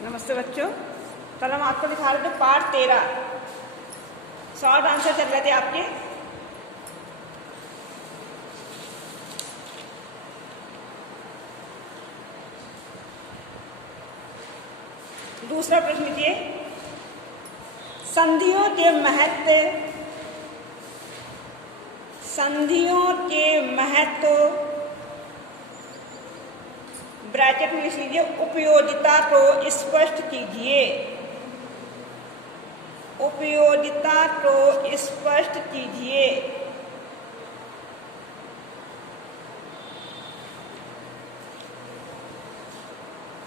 नमस्ते बच्चों। कल हम आपको दिखा रहे थे पार्ट 13 शॉर्ट आंसर चल रहे थे आपके। दूसरा प्रश्न लीजिए, संधियों के महत्व ब्रैकेट में लिख लीजिए, उपयोगिता को स्पष्ट कीजिए। उपयोगिता को स्पष्ट कीजिए।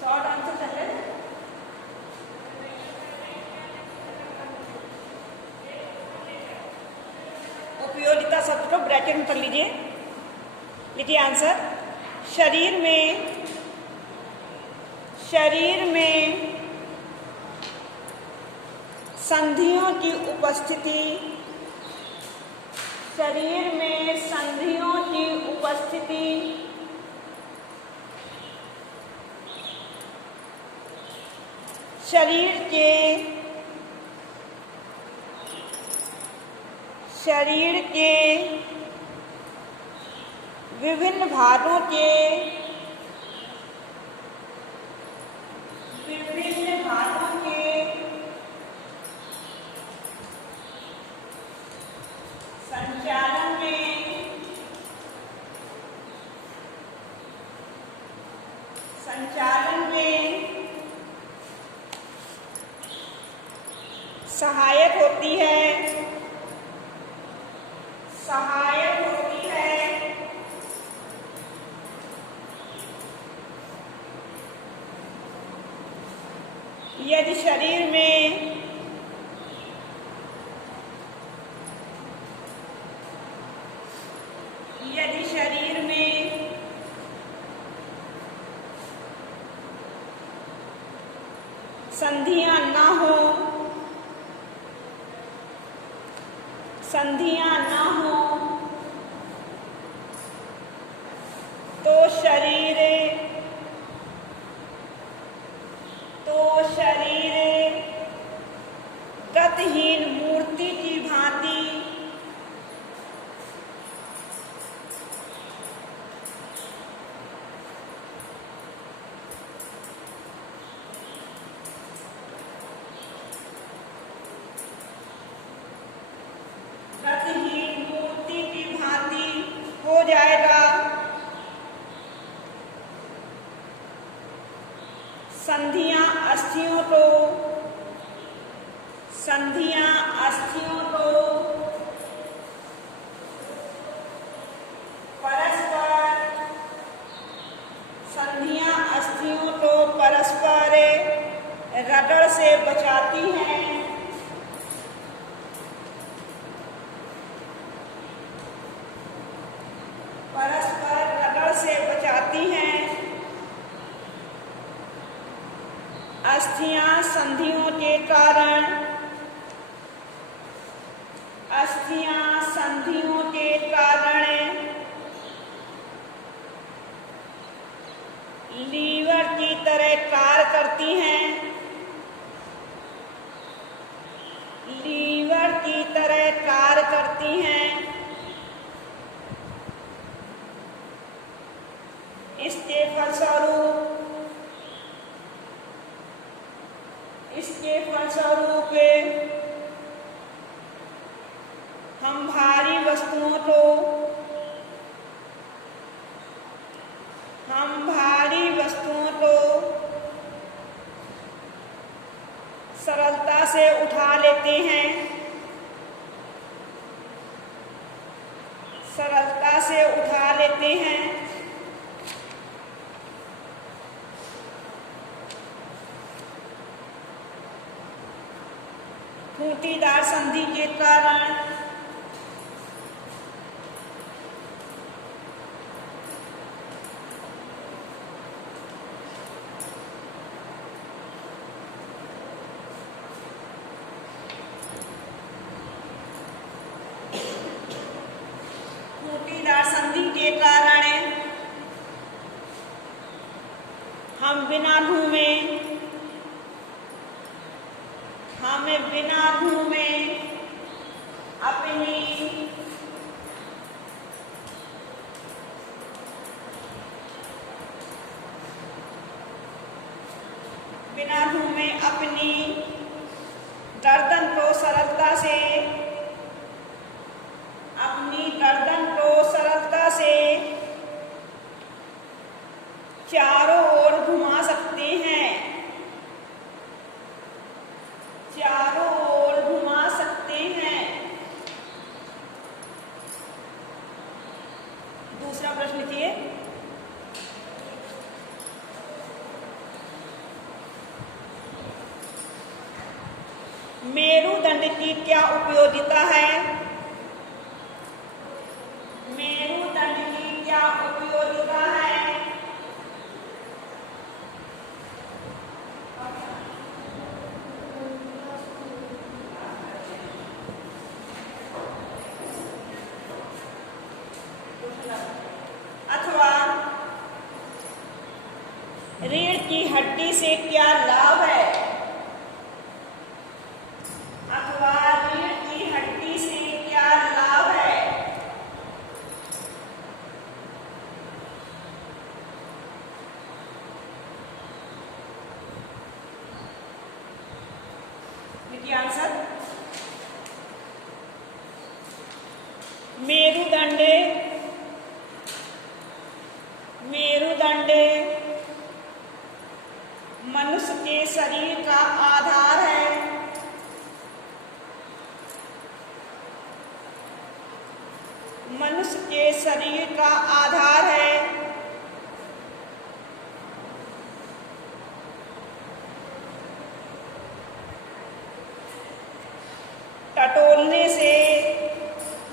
शॉर्ट आंसर चले। उपयोगिता शब्द को ब्रैकेट में कर लीजिए। लिखिए आंसर, शरीर में संधियों की उपस्थिति, शरीर में संधियों की उपस्थिति शरीर के विभिन्न भागों के संचालन में सहायक होती है। यदि शरीर में संधियां ना हो तो शरीर गतिहीन मूर्ति की भांति हो जाएगा। संधियां अस्थियों को परस्पर रगड़ से बचाती हैं। अस्थियां संधियों के कारण लीवर की तरह कार्य करती हैं। इसके फलस्वरूप हम भारी वस्तुओं को सरलता से उठा लेते हैं। खूंटीदार संधि के कारण हम बिना घूमे हमें बिना घूमे अपनी गर्दन को सरलता से चारों ओर घुमा सकते हैं। दूसरा प्रश्न लिखिए। मेरुदंड की क्या उपयोगिता है? मेरुदंड की क्या उपयोगिता है? अथवा रीढ़ की हड्डी से क्या लाभ है? आंसर मेरुदंड मनुष्य के शरीर का आधार है। मनुष्य के शरीर का आधार है। टटोलने से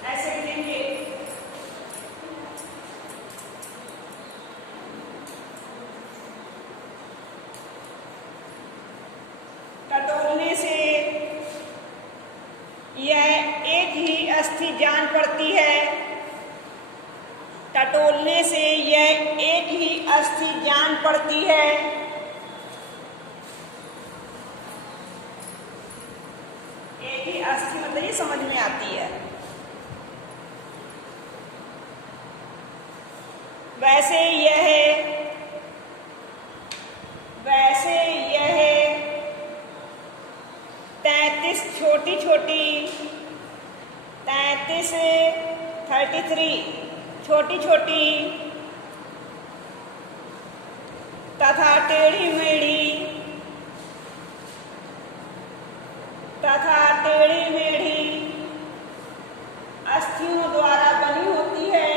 ऐसे गिरेंगे। टटोलने से यह एक ही अस्थि जान पड़ती है। टटोलने से यह एक ही अस्थि जान पड़ती है। अस्थि मतलब ये समझ में आती है। वैसे यह 33 छोटी छोटी तथा टेढ़ी मेढ़ी अस्थियों द्वारा बनी होती है।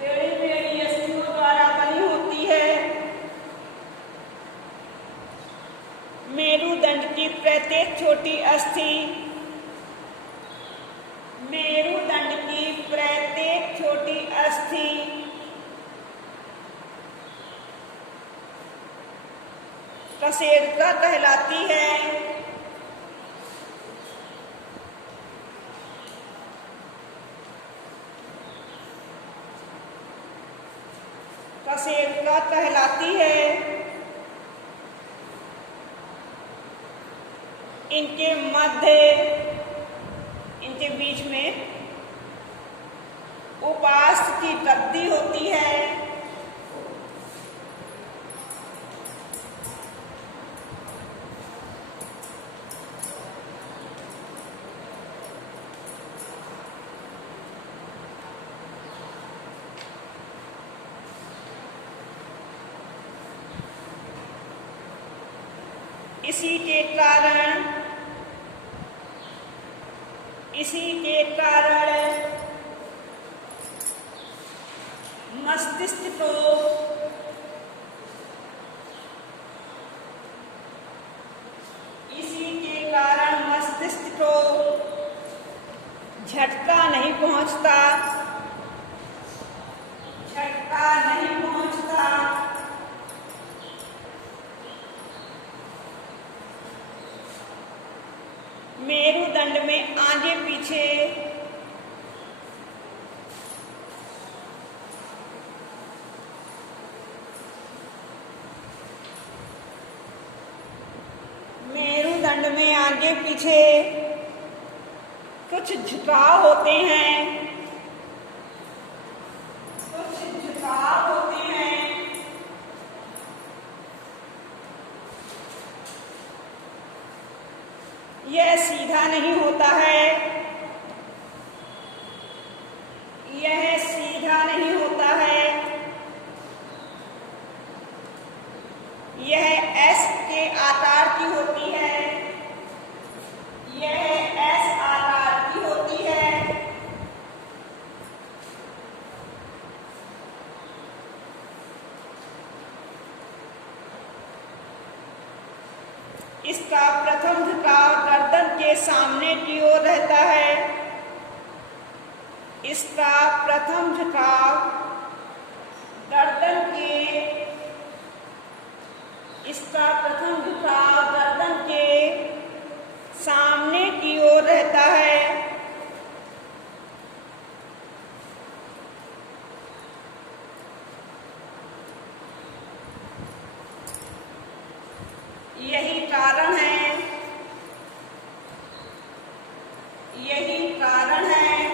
टेढ़ी मेढ़ी अस्थियों द्वारा बनी होती है। मेरुदंड की प्रत्येक छोटी अस्थि कशेरुका कहलाती है। कशेरुका कहलाती है। इनके बीच में उपास्थ की गद्दी होती है। इसी के कारण मस्तिष्क को झटका नहीं पहुंचता। मेरुदंड में आगे पीछे में आगे पीछे कुछ झुकाव होते हैं, कुछ झुकाव होते हैं। यह सीधा नहीं होता है, यह सीधा नहीं होता है। यह एस के आकार की होती है, यह एस आकार की होती है। इसका प्रथम झुकाव गर्दन के सामने की ओर रहता है। इसका प्रथम झुकाव गर्दन के सामने की ओर रहता है। यही कारण है, यही कारण है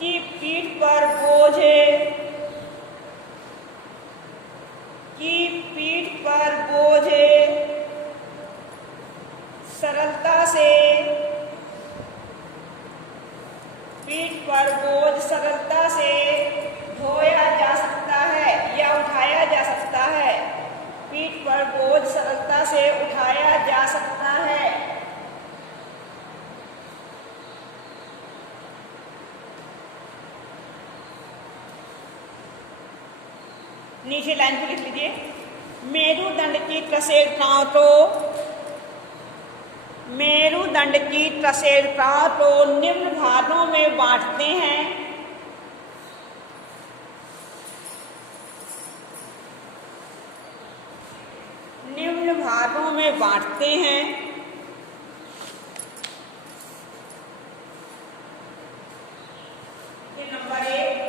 कि पीठ पर बोझ है, कि पीठ पर बोझ सरलता से, पीठ पर बोझ सरलता से ढोया जा सकता है या उठाया जा सकता है। पीठ पर बोझ सरलता से उठाया जा सकता है। नीचे लाइन पे लिख लीजिए, मेरुदंड की कशेरुकाओं को, मेरुदंड की कशेरुकाओं को निम्न भागों में बांटते हैं। निम्न भागों में बांटते हैं। ये नंबर 1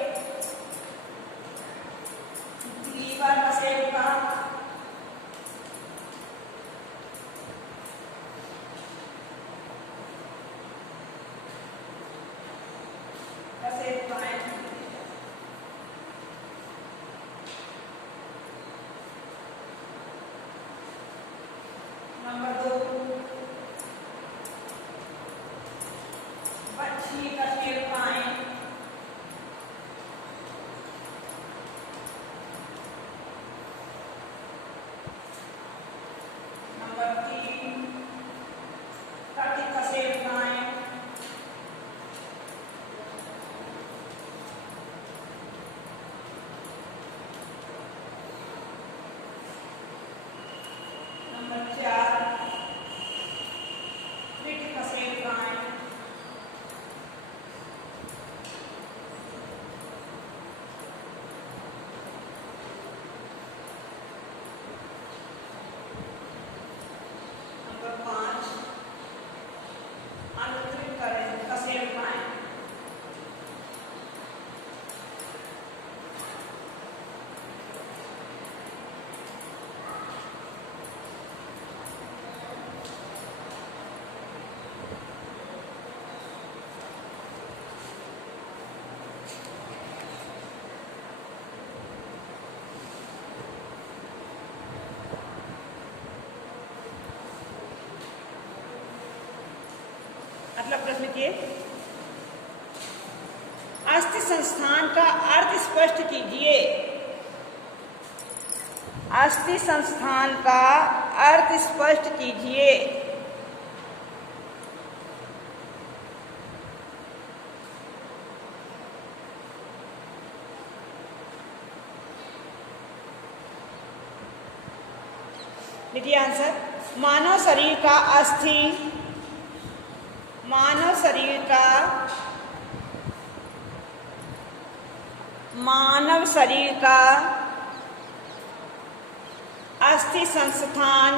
लीवर कशेरुका, कशेरुकाएं। नंबर 2 बच्ची कशेरुकाएं। नंबर 3 कटी कशेरुकाएं। नंबर 4 पीठ कशेरुकाएं। नंबर 5 आंतरिक कशेरुकाएं। अगला प्रश्न लिखिए, अस्थि संस्थान का अर्थ स्पष्ट कीजिए। अस्थि संस्थान का अर्थ स्पष्ट कीजिए। लिखिए आंसर, मानव शरीर का अस्थि, मानव शरीर का, मानव शरीर का अस्थि संस्थान,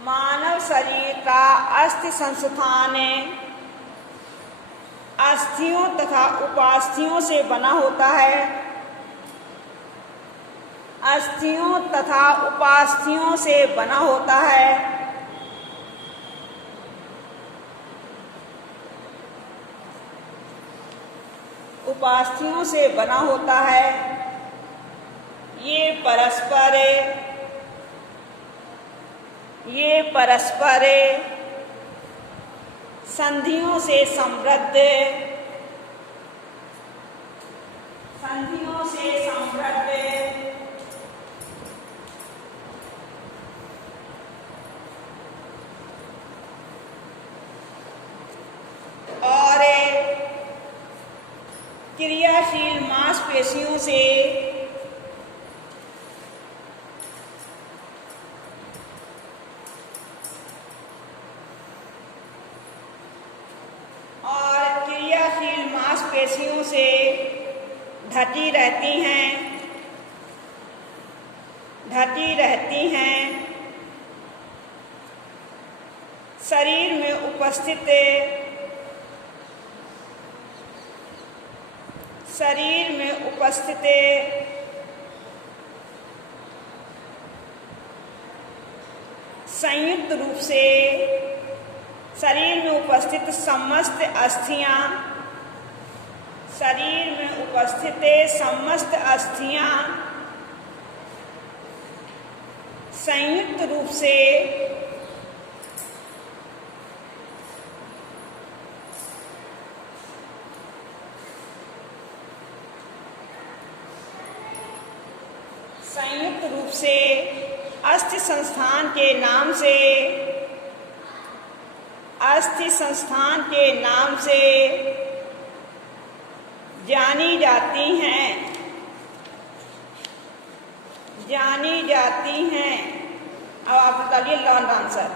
मानव शरीर का अस्थि संस्थान अस्थियों तथा उपास्थियों से बना होता है। अस्थियों तथा उपास्थियों से बना होता है। उपास्थियों से बना होता है। ये परस्पर संधियों से समृद्ध और क्रियाशील मांसपेशियों से ढकी रहती हैं। शरीर में उपस्थित संयुक्त रूप से शरीर में उपस्थित समस्त अस्थियां संयुक्त रूप से अस्थि संस्थान के नाम से जानी जाती हैं। अब आप बताइए लॉन्ग आंसर।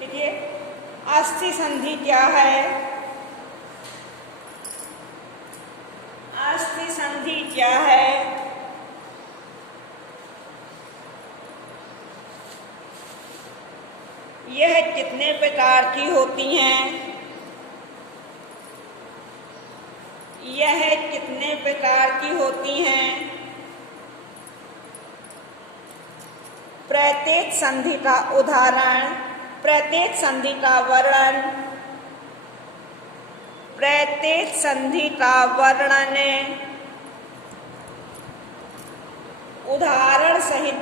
देखिए अस्थि संधि क्या है? अस्थि संधि क्या है? यह कितने प्रकार की होती हैं? प्रत्येक संधि का उदाहरण, प्रत्येक संधि का वर्णन उदाहरण सहित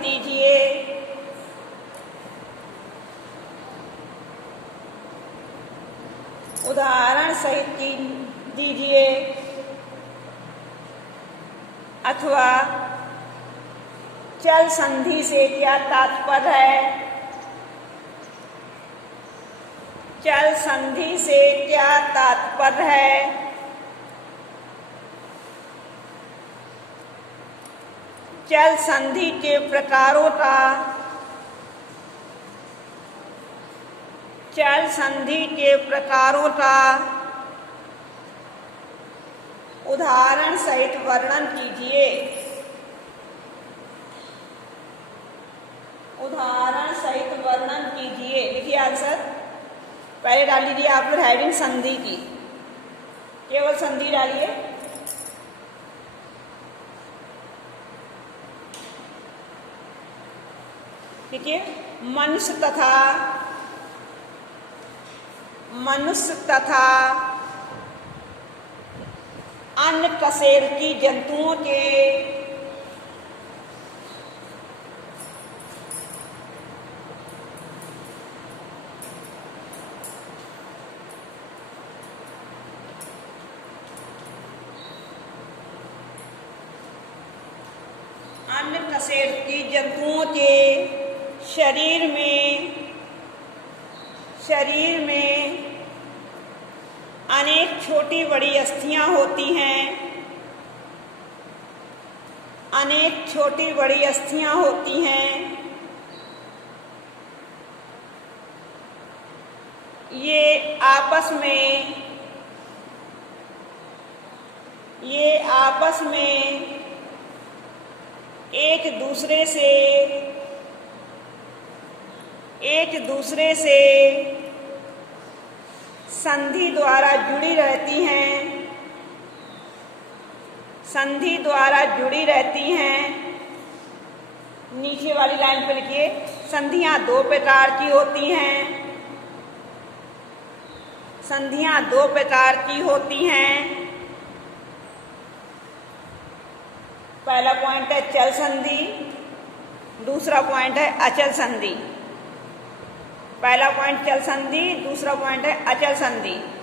दीजिए। अथवा चल संधि से क्या तात्पर्य है? चल संधि से क्या तात्पर्य है? चल संधि के प्रकारों का उदाहरण सहित वर्णन कीजिए। लिखिए आंसर। पहले डाल लीजिए आप लोग हेडिंग संधि की, केवल संधि डालिए। देखिए मनुष्य तथा अन्य कशेरुकी जंतुओं के शरीर में अनेक छोटी बड़ी अस्थियां होती हैं। ये आपस में एक दूसरे से संधि द्वारा जुड़ी रहती हैं। नीचे वाली लाइन पे लिखिए, संधियां दो प्रकार की होती हैं। पहला पॉइंट है चल संधि, दूसरा पॉइंट है अचल संधि। पहला पॉइंट चल संधि, दूसरा पॉइंट है अचल संधि।